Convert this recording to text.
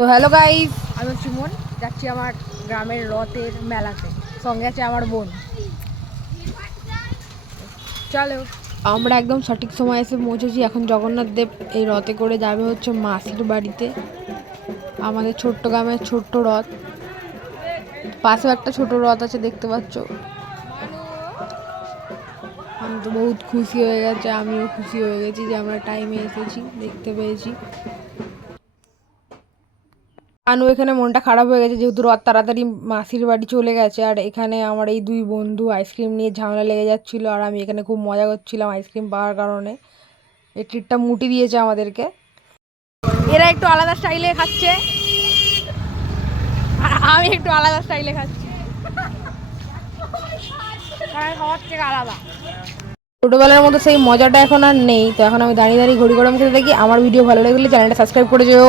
তো hello guys, আমি সুমন যাচ্ছি আমার গ্রামের রথের মেলাতে। সঙ্গে আছে আমার বোন। চলো, আমরা একদম সঠিক সময় এসে পৌঁছেছি। এখন জগন্নাথ দেব এই রথে করে যাবে হচ্ছে মাসির বাড়িতে। আমাদের ছোট্ট গ্রামের ছোট্ট রথ, পাশেও একটা ছোট রথ আছে দেখতে পাচ্ছ। আমি তো বহুত খুশি হয়ে গেছে, আমিও খুশি হয়ে গেছি যে আমরা টাইমে এসেছি, দেখতে পেয়েছি। আনু এখানে মনটা খারাপ হয়ে গেছে যেহেতু রথ তাড়াতাড়ি মাসির বাড়ি চলে গেছে। আর এখানে আমার এই দুই বন্ধু আইসক্রিম নিয়ে ঝামেলা লেগে যাচ্ছিল, আর আমি এখানে খুব মজা করছিলাম আইসক্রিম পাওয়ার কারণে। এই ট্রিটটা মুটি দিয়েছে আমাদেরকে। এরা একটু আলাদা স্টাইলে খাচ্ছে, আর আমি একটু আলাদা স্টাইলে খাচ্ছি। খাওয়ার থেকে আলাদা ছোটবেলার মতো সেই মজাটা এখন আর নেই। তো এখন আমি দাঁড়িয়ে দাঁড়িয়ে ঘড়ি গরম খেতে থাকি। আমার ভিডিও ভালো লাগলে চ্যানেলটা সাবস্ক্রাইব করে যেও।